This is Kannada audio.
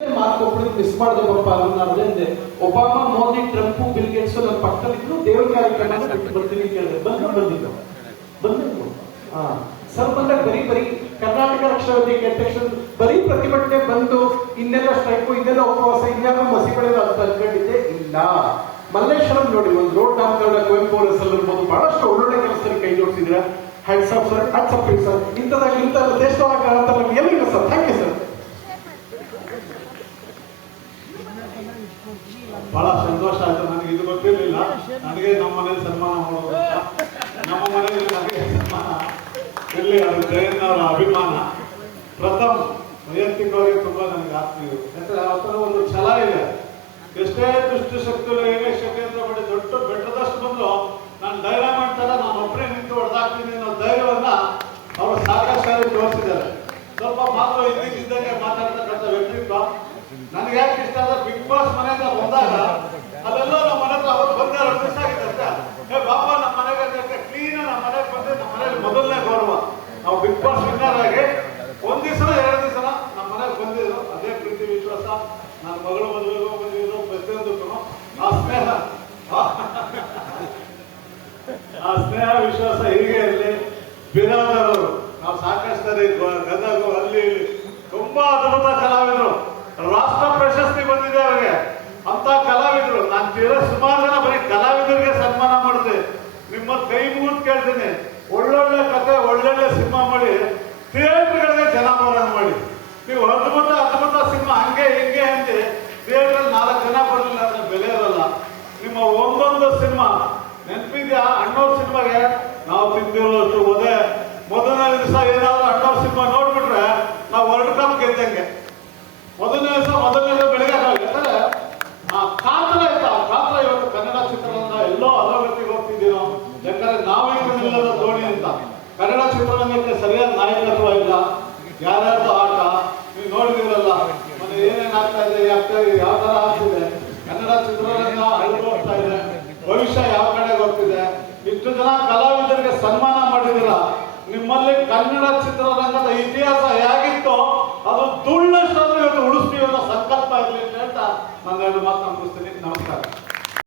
ಮಾರ್ಕ್ ಒಬ್ಬರಿಗೆ ಮಿಸ್ ಮಾಡಿದೆ ಪಾಪ. ಅದನ್ನ ಅರ್ಧಂದೆ Obama, Modi, Trump, Bill Gates ನನ್ನ ಪಕ್ಕದಲ್ಲಿದ್ರು ದೇವ್ರ ಕಾರ್ಯಕ್ರಮ ಬಿಟ್ಟು ಬರ್ತೀನಿ ಕೇಳಿದೆ. ಬಂದಿದ್ದು ಸರ್ ಬಂದಾಗ ಬರೀ ಕರ್ನಾಟಕ ರಕ್ಷಣಾ ವೇದಿಕೆ ಅಧ್ಯಕ್ಷ ಬರೀ ಪ್ರತಿಭಟನೆ ಬಂದು ಇನ್ನೆಲ್ಲ ಸ್ಟ್ರೈಕು, ಇನ್ನೆಲ್ಲ ಉಪವಾಸ, ಇನ್ಯಾವ ಮಸಿಗಳೆಲ್ಲ ಅಂತ ಅನ್ಕೊಂಡಿದ್ದೆ ಇಲ್ಲ. ಮಲ್ಲೇಶ್ವರಂ ನೋಡಿ, ಒಂದು ರೋಡ್ ನಾಮಕರಣ ಕುವೆಂಪು ಅವರ ಸಲ್ಲಿರ್ಬೋದು, ಬಹಳಷ್ಟು ಒಳ್ಳೊಳ್ಳೆ ಕೆಲಸದಲ್ಲಿ ಕೈ ಜೋಡಿಸಿದ್ರೆ hands off sir, hats off sir. ಇಂಥದಾಗ ಇಂಥ ದೇಶದೊಳಗ ಅಂತ ನಮ್ಗೆ ಎಲ್ಲಿಲ್ಲ ಸರ್. Thank you sir. ಬಹಳ ಸಂತೋಷ ಆಯ್ತು. ನನಗೆ ಇದು ಗೊತ್ತಿರಲಿಲ್ಲ. ನನಗೆ ನಮ್ಮ ಮನೇಲಿ ಸನ್ಮಾನ ಮಾಡೋದು, ನಮ್ಮ ಮನೆಯಲ್ಲಿ ನನಗೆ ಸನ್ಮಾನ ಇರಲಿ, ಅದು ಜಯನ್ನವರ ಅಭಿಮಾನ. ಪ್ರಥಮ್ ವೈಯಕ್ತಿಕವಾಗಿ ತುಂಬಾ ನನಗೆ ಆತ್ಮೀಯ. ಯಾಕಂದ್ರೆ ಆ ಥರ ಒಂದು ಛಲ ಇದೆ. ಎಷ್ಟೇ ದುಷ್ಟಶಕ್ತಿಗಳು ಹೇಗೆ ಶಕ್ತಿಯಿಂದ ಬಡಿ ದೊಡ್ಡ ಬೆಟ್ಟದಷ್ಟು ಬಂದು ನಾನು ಧೈರ್ಯ ಮಾಡ್ತಾರೆ, ನಾನು ಒಬ್ಬರೇ ನಿಂತು ಹೊಡೆದಾಕ್ತೀನಿ ಅನ್ನೋ ಧೈರ್ಯವನ್ನ ಅವರು ಸಾಕಷ್ಟು ತೋರಿಸಿದ್ದಾರೆ. ಸ್ವಲ್ಪ ಮಾತು ಇದ್ದಂಗೆ ಮಾತಾಡ್ತಕ್ಕಂಥ ವ್ಯಕ್ತಿತ್ವ ನನಗೆ ಯಾಕೆ ಇಷ್ಟ ಅಂದ್ರೆ, ಬಿಗ್ ಬಾಸ್ ಮನೆಯಿಂದ ಬಂದಾಗ ಅಲ್ಲೆಲ್ಲ ನಮ್ಮ ಮನೆ ಹತ್ರ ಅವ್ರು ಬಂದ 2 ದಿವಸ ಆಗಿದ್ದಂತೆ ಬಾಬಾ ನಮ್ಮ ಮನೆಗೆ ಕ್ಲೀನ್ ನಮ್ಮ ಮನೆಗೆ ಬಂದ್ರೆ ನಮ್ಮ ಮನೇಲಿ ಮೊದಲನೇ ಗೌರವ. ನಾವು ಬಿಗ್ ಬಾಸ್ ವಿನ್ನರ್ ಆಗಿ 1 ದಿವಸ 2 ದಿವಸ ನಮ್ಮ ಮನೆಗೆ ಬಂದಿದ್ರು. ಅದೇ ಪ್ರೀತಿ ವಿಶ್ವಾಸ. ನನ್ನ ಮಗಳು ಮದುವೆಗೂ ಬಂದಿದ್ರು, ಪ್ರತಿಯೊಂದಕ್ಕೂ ಆ ಸ್ನೇಹ ವಿಶ್ವಾಸ ಹೀಗೆ ಇರಲಿ. ಬಿರಾದರವರು ನಾವು ಸಾಕಷ್ಟು ಗದಗು ಅಲ್ಲಿ ತುಂಬಾ ಅದ್ಭುತ ಕಲಾವಿದರು, ರಾಷ್ಟ್ರ ಪ್ರಶಸ್ತಿ ಬಂದಿದೆ ಅವರಿಗೆ. ಅಂತ ಕಲಾವಿದರು ನಾನು ಸುಮಾರು ಜನ ಬರೀ ಕಲಾವಿದರಿಗೆ ಸನ್ಮಾನ ಮಾಡಿದೆ. ನಿಮ್ಮ ಕೈ ಮುಗಿದು ಕೇಳ್ತೀನಿ, ಒಳ್ಳೊಳ್ಳೆ ಕತೆ, ಒಳ್ಳೊಳ್ಳೆ ಸಿನಿಮಾ ಮಾಡಿ ಥಿಯೇಟರ್ಗಳಿಗೆ ಜನ ಬರೋಣ ಮಾಡಿ. ನೀವು ಅದ್ಭುತ ಸಿನಿಮಾ ಹಂಗೆ ಹಿಂಗೆ ಅಂತೆ ಥಿಯೇಟರ್ 4 ಜನ ಬರಲಿಲ್ಲ ಅಂದ್ರೆ ಬೆಲೆ ಇರಲ್ಲ. ನಿಮ್ಮ ಒಂದೊಂದು ಸಿನಿಮಾ ನೆನಪಿದ್ಯಾ? ಅಣ್ಣವ್ರ ಸಿನಿಮಾಗೆ ನಾವು ತಿಂದಿರೋಷ್ಟು ಮೊದಲನೇ ದಿವಸ ಏನಾದ್ರು ಅಣ್ಣವ್ರ ಸಿನಿಮಾ ನೋಡ್ಬಿಟ್ರೆ ನಾವು ವರ್ಲ್ಡ್ ಕಪ್ ಗೆದ್ದಂಗೆ. ಮೊದಲನೇ ದಿವಸ ಬೆಳಗ್ಗೆ ಯಾಕಂದ್ರೆ ಕಾತರ ಆಯ್ತಾ, ಕಾತರ ಇವತ್ತು ಕನ್ನಡ ಚಿತ್ರರಂಗ ಎಲ್ಲೋ ಅಧೋಗತಿಗೆ ಹೋಗ್ತಿದ್ದೀನೋ. ಯಾಕಂದ್ರೆ ನಾವಿಲ್ಲದ ಧೋನಿ ಅಂತ ಕನ್ನಡ ಚಿತ್ರರಂಗಕ್ಕೆ ಸರಿಯಾದ ನಾಯಕತ್ವ ಇಲ್ಲ. ಯಾರ್ಯಾರ್ದು ಆಟ ನೀವು ನೋಡಿದಿರಲ್ಲ, ಮತ್ತೆ ಏನೇನ್ ಆಗ್ತಾ ಇದೆ, ಯಾವ ತರ ಆಗ್ತಿದೆ. ಕನ್ನಡ ಚಿತ್ರರಂಗ ಅಳಿದು ಹೋಗ್ತಾ ಇದೆ, ಭವಿಷ್ಯ ಯಾವ ಕಡೆಗೆ ಹೋಗ್ತಿದೆ. ಇಷ್ಟು ಜನ ಕಲಾವಿದರಿಗೆ ಸನ್ಮಾನ ಮಾಡಿದಿರ. ನಿಮ್ಮಲ್ಲಿ ಕನ್ನಡ ಚಿತ್ರರಂಗದ ಇತಿಹಾಸ ಹೇಗಿತ್ತು ಅದು ಧೂಳ್ನಷ್ಟಾದ್ರೂ ಇವತ್ತು ಉಳಿಸ್ತೀವಿ ಅನ್ನೋ ಸಂಕಲ್ಪ ಇರಲಿ ಅಂತ ಹೇಳ್ತಾ ನನ್ನ 2 ಮಾತನ್ನು ಮುಗಿಸ್ತೀನಿ. ನಮಸ್ಕಾರ.